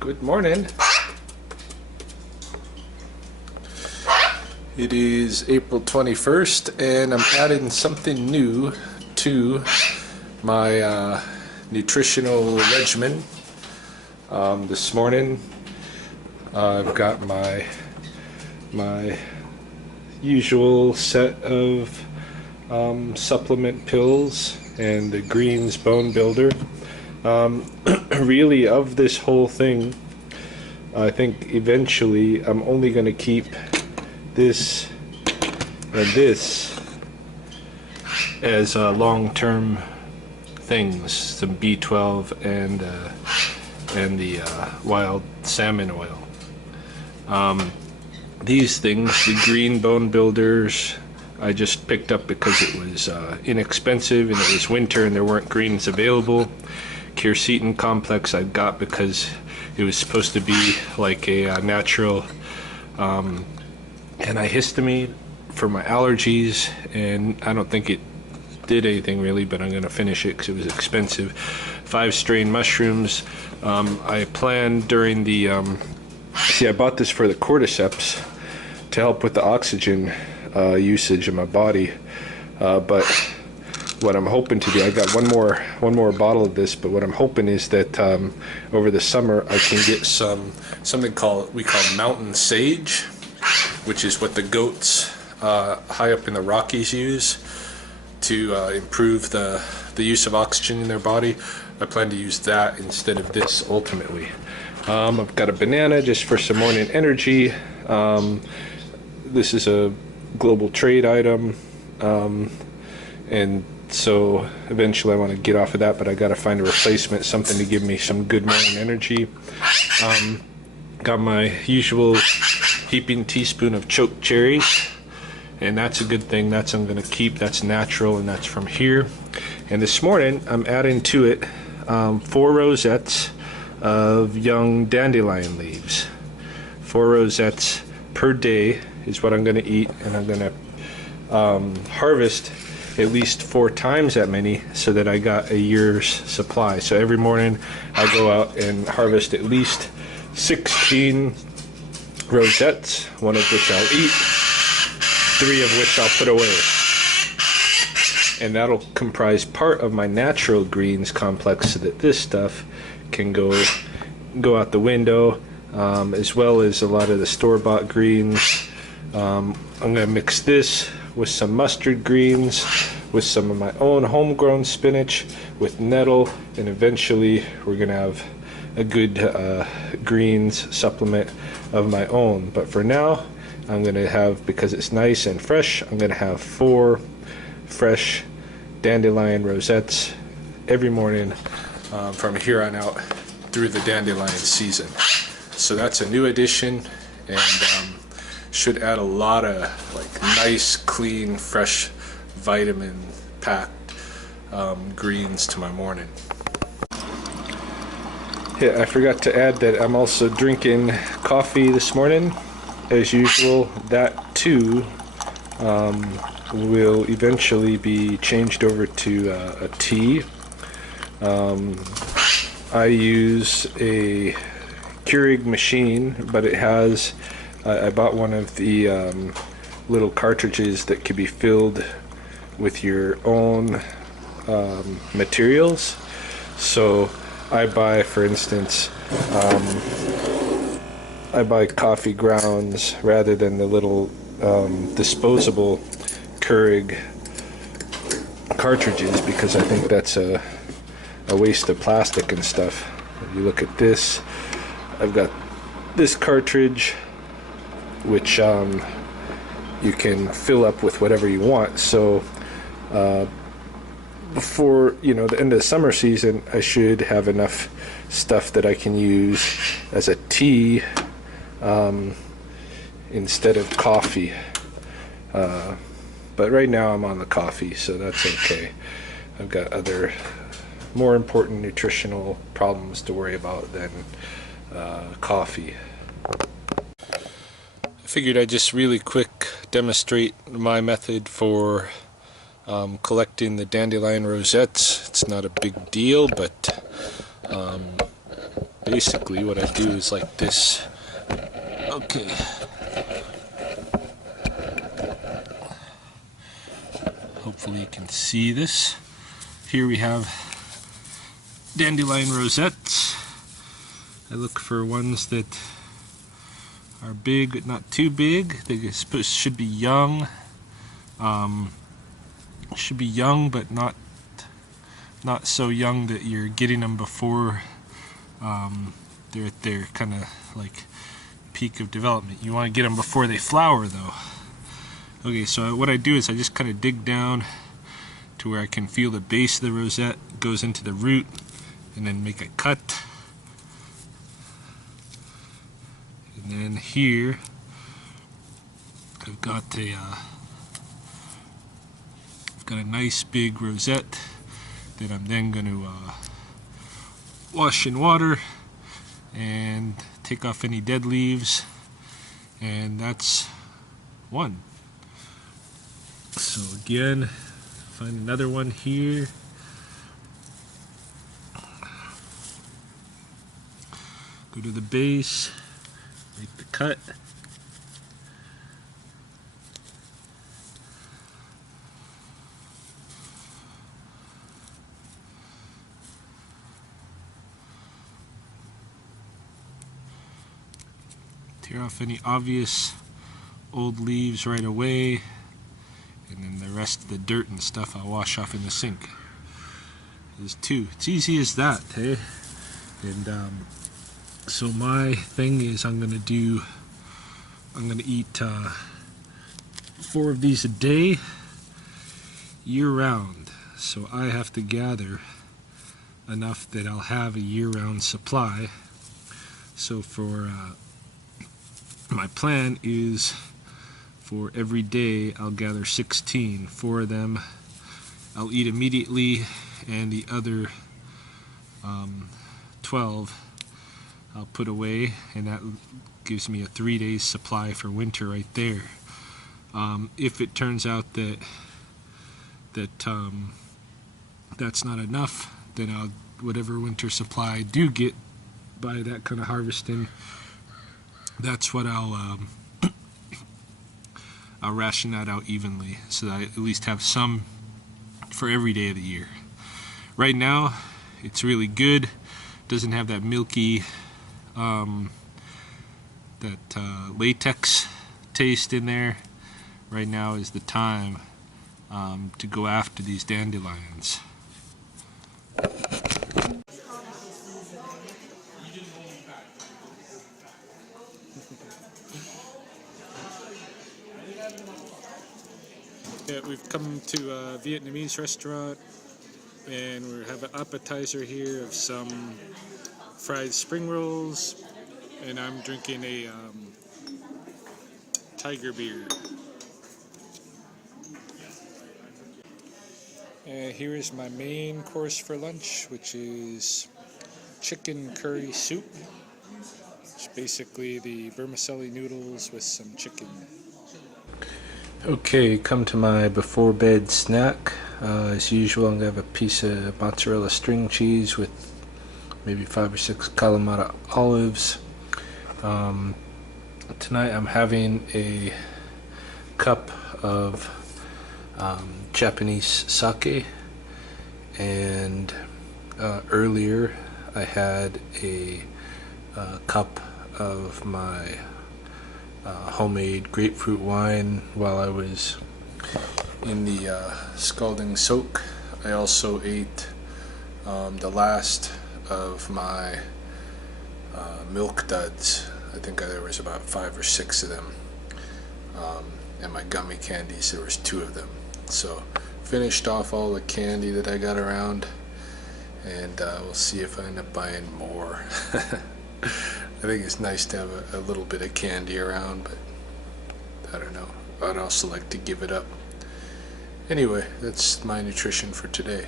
Good morning. It is April 21st and I'm adding something new to my nutritional regimen. This morning I've got my usual set of supplement pills and the Greens Bone Builder. Really, of this whole thing, I think eventually I'm only going to keep this and this as long-term things, some B12 and the wild salmon oil. These things, the Green Bone Builders, I just picked up because it was inexpensive and it was winter and there weren't greens available. Quercetin complex I got because it was supposed to be like a natural antihistamine for my allergies, and I don't think it did anything really, but I'm going to finish it because it was expensive. 5-strain mushrooms. I planned during the I bought this for the cordyceps to help with the oxygen usage in my body, but what I'm hoping to do, I got one more bottle of this, but what I'm hoping is that over the summer I can get something we call mountain sage, which is what the goats high up in the Rockies use to improve the use of oxygen in their body. I plan to use that instead of this ultimately. I've got a banana just for some morning energy. This is a global trade item, and so eventually I want to get off of that, but I got to find a replacement, something to give me some good morning energy. Got my usual heaping teaspoon of choke cherries, and that's a good thing. That's I'm going to keep. That's natural, and that's from here. And this morning I'm adding to it 4 rosettes of young dandelion leaves. 4 rosettes per day is what I'm going to eat, and I'm going to harvest at least 4 times that many so that I got a year's supply. So every morning I go out and harvest at least 16 rosettes, 1 of which I'll eat, 3 of which I'll put away. And that'll comprise part of my natural greens complex so that this stuff can go out the window, as well as a lot of the store-bought greens. I'm going to mix this with some mustard greens, with some of my own homegrown spinach, with nettle, and eventually we're going to have a good greens supplement of my own. But for now, I'm going to have, because it's nice and fresh, I'm going to have 4 fresh dandelion rosettes every morning from here on out through the dandelion season. So that's a new addition, and should add a lot of nice, clean, fresh, vitamin-packed greens to my morning. Yeah, I forgot to add that I'm also drinking coffee this morning, as usual. That too will eventually be changed over to a tea. I use a Keurig machine, but it has I bought one of the little cartridges that can be filled with your own materials. So I buy, for instance, I buy coffee grounds rather than the little disposable Keurig cartridges, because I think that's a waste of plastic and stuff. If you look at this, I've got this cartridge, which you can fill up with whatever you want. So before the end of the summer season, I should have enough stuff that I can use as a tea instead of coffee. But right now I'm on the coffee, so that's okay. I've got other more important nutritional problems to worry about than coffee. I figured I'd just really quick demonstrate my method for collecting the dandelion rosettes. It's not a big deal, but basically what I do is like this. Okay. Hopefully you can see this. Here we have dandelion rosettes. I look for ones that are big but not too big. They should be young. Should be young but not so young that you're getting them before they're at their kind of like peak of development. You want to get them before they flower though. Okay, so what I do is I just kind of dig down to where I can feel the base of the rosette goes into the root, and then make a cut. And then here I've got a nice big rosette that I'm then going to wash in water and take off any dead leaves, and that's one. So again, find another one here. Go to the base, make the cut. Tear off any obvious old leaves right away, and then the rest of the dirt and stuff I'll wash off in the sink. There's two. It's easy as that, hey? And so my thing is I'm gonna eat 4 of these a day, year round. So I have to gather enough that I'll have a year-round supply. So for my plan is for every day I'll gather 16. 4 of them I'll eat immediately, and the other 12 I'll put away, and that gives me a 3 days supply for winter right there. If it turns out that that's not enough, then whatever winter supply I do get by that kind of harvesting, that's what I'll ration that out evenly, so that I at least have some for every day of the year. Right now, it's really good. Doesn't have that milky, latex taste in there. Right now is the time to go after these dandelions. Yeah, we've come to a Vietnamese restaurant, and we have an appetizer here of some fried spring rolls, and I'm drinking a tiger beer. And here is my main course for lunch, which is chicken curry soup. It's basically the vermicelli noodles with some chicken. Okay, come to my before bed snack. As usual, I'm going to have a piece of mozzarella string cheese with maybe 5 or 6 Kalamata olives. Tonight I'm having a cup of Japanese sake, and earlier I had a cup of my homemade grapefruit wine while I was in the scalding soak. I also ate the last of my milk duds. I think there was about 5 or 6 of them, and my gummy candies, there was 2 of them. So finished off all the candy that I got around, and we'll see if I end up buying more. I think it's nice to have a little bit of candy around, but I don't know. I'd also like to give it up. Anyway, that's my nutrition for today.